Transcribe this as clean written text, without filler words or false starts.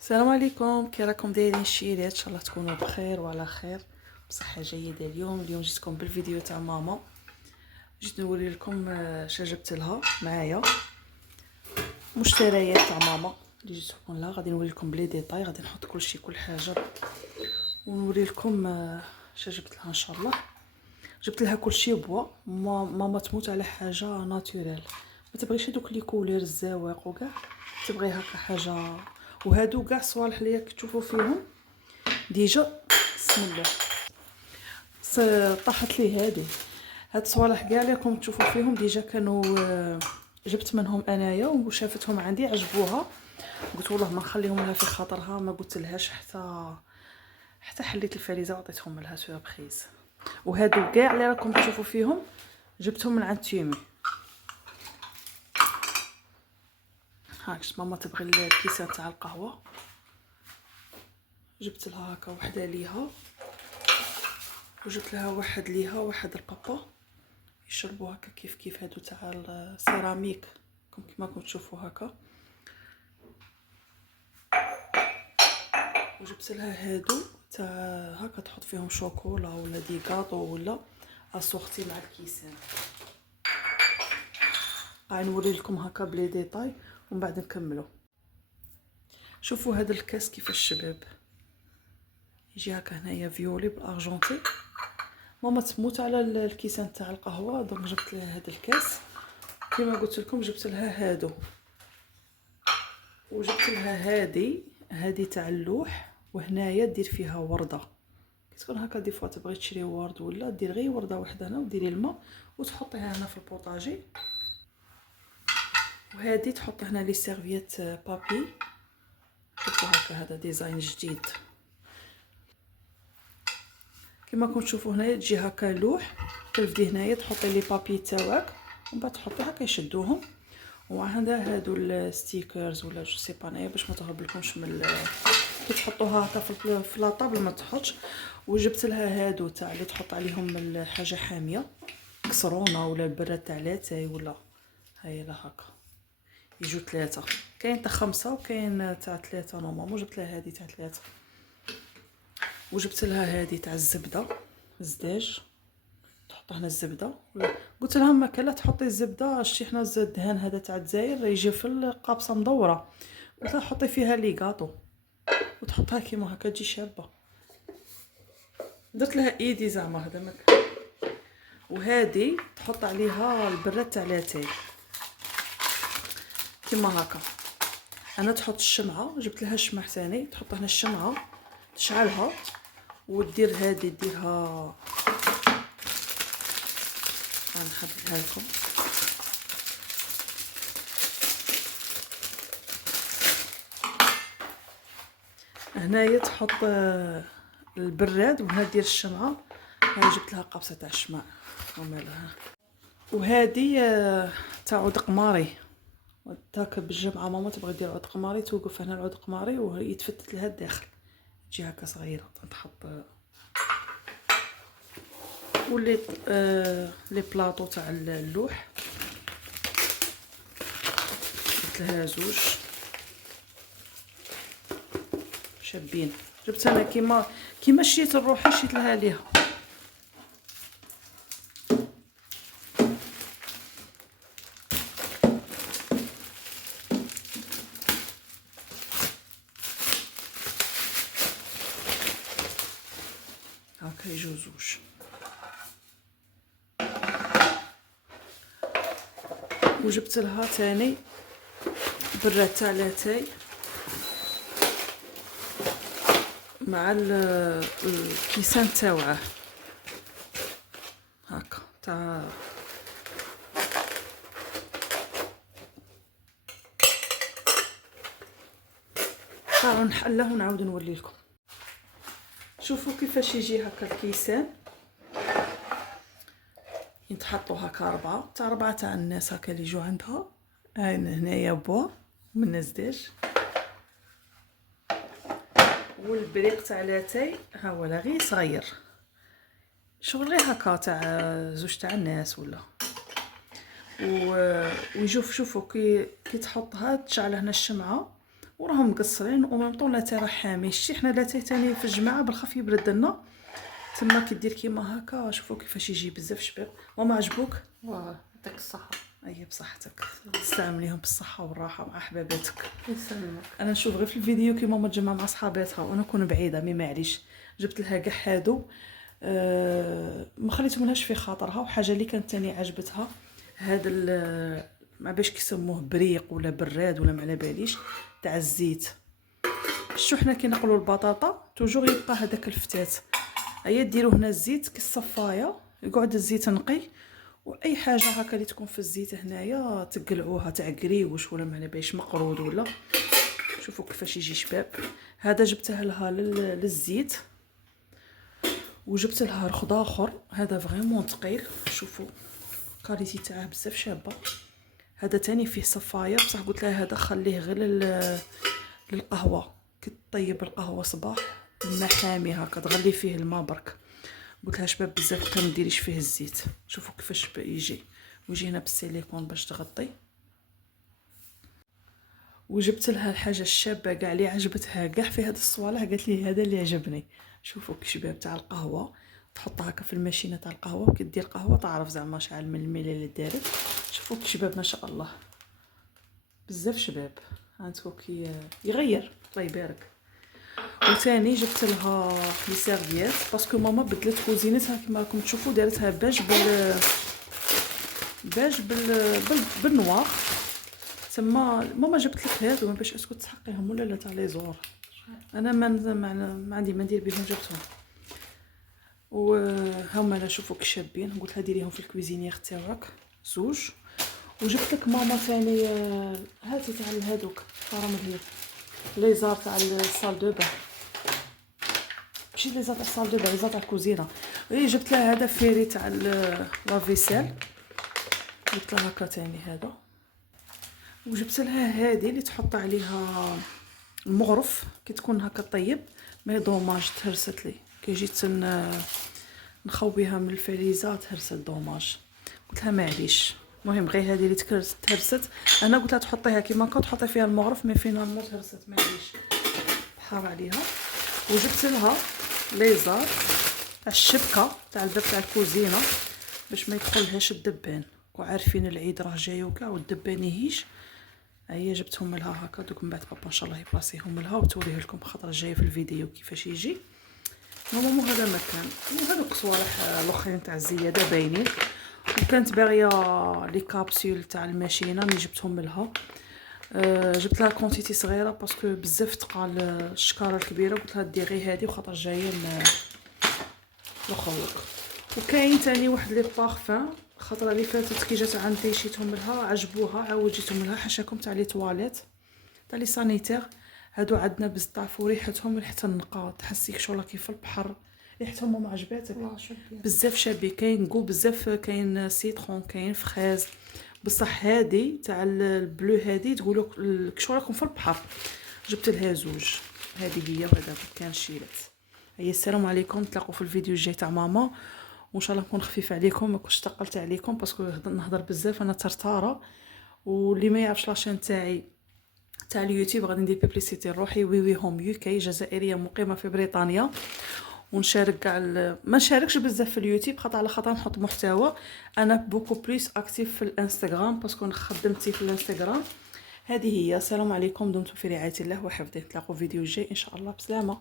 السلام عليكم، كي راكم دايرين الشيرات؟ ان شاء الله تكونوا بخير وعلى خير بصحه جيده. اليوم جيتكم بالفيديو تاع ماما. جيت نوري لكم اش جبت لها معايا، مشتريات تاع ماما اللي جيت نكون لها. غادي نوري لكم بلي ديتاي، غادي نحط كل حاجه ونوري لكم اش جبت لها ان شاء الله. جبت لها كلشي بوا. ماما تموت على حاجه ناتوريل، ما تبغيش هذوك لي كولير الزواق وكاع، تبغي هكا حاجه. وهادو كاع الصوالح اللي تشوفوا فيهم ديجا بسم الله طاحت لي هاد الصوالح كاع اللي راكم تشوفوا فيهم ديجا كانوا جبت منهم انايا وشافتهم عندي عجبوها. قلت والله ما نخليهم لها في خاطرها، ما قلت لهاش حتى حليت الفريزه وعطيتهم لها سوربريز. وهادو كاع اللي راكم تشوفوا فيهم جبتهم من عند تيمي. هاكش ماما تبغي الكيسه تاع القهوه، جبت لها هكا وحده ليها، وجبت لها واحد ليها واحد البابا يشربوا هكا كيف هادو تاع السيراميك كما راكم تشوفوا هكا. وجبت لها هادو تاع هكا تحط فيهم شوكولا ولا دي غاطو ولا اسورتي مع الكيسان. غنوري لكم هكا بلي ديتاي ومن بعد نكملوا. شوفوا هذا الكاس كيفاش الشباب يجي هكا هنايا فيولي بالارجنتي. ماما تموت على الكيسان تاع القهوه، دونك جبت لها هذا الكاس. كما قلت لكم جبت لها هادو، وجبت لها هادي تاع اللوح، وهنايا دير فيها ورده. كي تكون هكا دي فوا تبغي تشري ورد ولا دير غير ورده وحده هنا وديري الماء وتحطيها هنا في البوطاجي. وهادي تحط هنا لي سيرفييت بابي. شوفوا هكا هذا ديزاين جديد كما راكم تشوفوا هنايا تجي هكا لوح تلفدي هنايا تحطي لي بابي تاعك ومن بعد تحطي هكا يشدوهم. وعندها هادو الستيكرز ولا جو سي با نايا باش ما تهرب لكمش من كي تحطوها هكا في لاطابل ما تحطش. وجبت لها هادو تاع اللي تحط عليهم الحاجه حاميه، كسرونه ولا البراد تاع لاتاي ولا هاي لا هكا. يجوا 3، كاين تاع 5 وكاين تاع 3 نورمالمون. جبت لها هادي تاع 3. وجبت لها هادي تاع الزبده الزداج، تحط هنا الزبده. قلت لها ما كان لا تحطي الزبده شتي حنا الدهان هذا تاع الجزائر يجي في القابصه مدوره. قلت لها حطي فيها لي غاطو وتحطها كيما هكا تجي شابه. درت لها ايدي زعما هذا مك. وهذه تحط عليها البراد تاع لاتاي كيما هكا. انا تحط الشمعه، جبت لها الشمع ثاني تحط هنا الشمعه تشعلها ودير هذه ديرها. غنحددها لكم. هنايا تحط البراد وهنا دير الشمعه. هاي جبت لها قابصه تاع الشمع ومالها. وهذه تاع عود قماري تاك بالجمعه. ماما تبغي دير عود قماري توقف هنا العود قماري ويتفتت لها الداخل تجي هكا صغيره تحط. ولي لي بلاطو تاع اللوح جبت لها زوج شابين. جبت انا كيما شيت الروحي شيت لها ليها. هكا يجو زوج. وجبت لها ثاني براد تاع لاتاي مع الكيسان تاوعه هكا تاع تعالوا نحلاه ونعاود نولي لكم. شوفوا كيفاش يجي هكا الكيسان يتحطوا هكا 4 تاع الناس هكا اللي يجوا عندها. هاي هنايا بوا من الزداج والبريق تاع لاتاي ها هو غير صغير شغل غير هكا تاع زوج تاع الناس ولا. ويجوا شوفوا كي تحطها تشعل هنا الشمعه وراهم مقصرين وميم طون لا راه حامي. شتي حنا لا تاني في الجماعه بالخف يبرد لنا تما كدير كيما هكا. شوفوا كيفاش يجي بزاف شباب. ماما عجبوك؟ واه يعطيك الصحة. اي بصحتك، تستعمليهم بالصحه والراحه مع حباباتك. يسلمك. انا نشوف غير في الفيديو كي ماما تجمع مع صحاباتها وانا نكون بعيده، مي معليش جبت لها كاع هادو. ما خليتهم لهاش في خاطرها. وحاجه اللي كانت تاني عجبتها هذا ما باش كيسموه بريق ولا براد ولا ما على باليش تاع الزيت. شو حنا كي نقلوا البطاطا توجور يبقى هذاك الفتات، هيا ديروا هنا الزيت كي الصفايه يقعد الزيت نقي. واي حاجه هكا اللي تكون في الزيت هنايا تقلعوها تاع قريوش ولا ما على باليش مقرود ولا. شوفوا كيفاش يجي شباب. هذا جبته لها للزيت، وجبت لها رخض اخر هذا فريمون ثقيل. شوفوا كاليتي تاعه بزاف شابه. هذا تاني فيه صفايه بصح قلت لها هذا خليه غير للقهوه كي طيب القهوه صباح الماء حامي هكا تغلي فيه الماء برك. قلت لها شباب بزاف ما نديريش فيه الزيت. شوفوا كيفاش يجي ويجي هنا بالسيليكون باش تغطي. وجبت لها الحاجه الشابه كاع اللي عجبتها كاع في هذا الصوالح، قالت لي هذا اللي عجبني. شوفوا شباب تاع القهوه تحطها هكا في الماشينه تاع القهوه وكي دير قهوه تعرف زعما شحال من الملي اللي دارت. شوفوا شباب ما شاء الله بزاف شباب. هانتو كي يغير الله يبارك. وثاني جبت لها لي سيرفيات باسكو ماما بدلت كوزينتها كما راكم تشوفوا دارتها باج بالنوار. تما ماما جبت لك هادو باش اسكو تحقيهم ولا لا تاع لي زور. انا ما عندي ما ندير بهم جبتهم. وهما انا شوفوا كي شابين. قلت لها ديريهم في الكويزينيير تاعك زوج. وجبت لك ماما ثاني هاتي تاع هادوك فرامل هي ليزار تاع الصال دو بان. ماشي ليزار تاع الصال دو بان، ليزار تاع الكوزينه. جبت لها هذا فيري تاع لافيسيل. جبت لها هكا ثاني هذا. وجبت لها هذه اللي تحط عليها المغرف كي تكون هكا طيب. مي دوماج تهرست لي كي جيت نخويها من الفريزه تهرست دوماج. قلت لها معليش المهم غير هذه اللي تهرست. انا قلت لها تحطيها كيما كنت تحطي فيها المغرف مي فينالمون تهرست معليش بحار عليها. وجبت لها ليزار تاع الشبكه تاع الباب تاع الكوزينه باش ما يدخلهاش الدبان. وعارفين العيد راه جاي وكاع والدبان يهيش. هيا جبتهم لها هكا دوك من بعد بابا ان شاء الله يبلاصيهم لها وتوريه لكم خطره جايه في الفيديو كيفاش يجي. مو هذا المكان هذوك صوالح الاخرين تاع الزياده باينين. وكانت باغيه لي كابسول تاع الماشينه مي جبتهم لها. جبت لها كونتيتي صغيره باسكو بزاف تقال الشكاره الكبيره. قلت لها ديري هذه وخاطر جايه نخوك. وكاين تاني واحد لي بارفان الخطره اللي فاتت كي جات عندي شيتهم لها عجبوها عاود جيتهم لها حاشاكم تاع لي تواليت تاع لي سانيتير. هادو عندنا بزطاف وريحتهم ريحه النقاء تحسيك شغله كيف البحر. ريحتهم ما عجباتك بزاف شابين. كاين كو بزاف كاين سيترون كاين فريز بصح هادي تاع البلو هادي تقولوا شغلكم في البحر. جبت لها زوج هذه هي وهذا كان شيلات. هيا السلام عليكم نتلاقوا في الفيديو الجاي تاع ماما وان شاء الله نكون خفيفه عليكم ما كنتش ثقلت عليكم باسكو نهضر بزاف انا ترتاره. واللي ما يعرفش لاشين تاعي تاع اليوتيوب غادي ندير بيبليسيتي روحي وي هوم يو كي جزائريه مقيمه في بريطانيا. ونشارك كاع ما نشاركش بزاف في اليوتيوب خاطر على خاطر نحط محتوى. انا بوكو بليس اكتيف في الانستغرام باسكو خدمتي في الانستغرام. هذه هي. السلام عليكم دمتم في رعايه الله وحفظه. نتلاقوا فيديو جاي ان شاء الله بسلامه.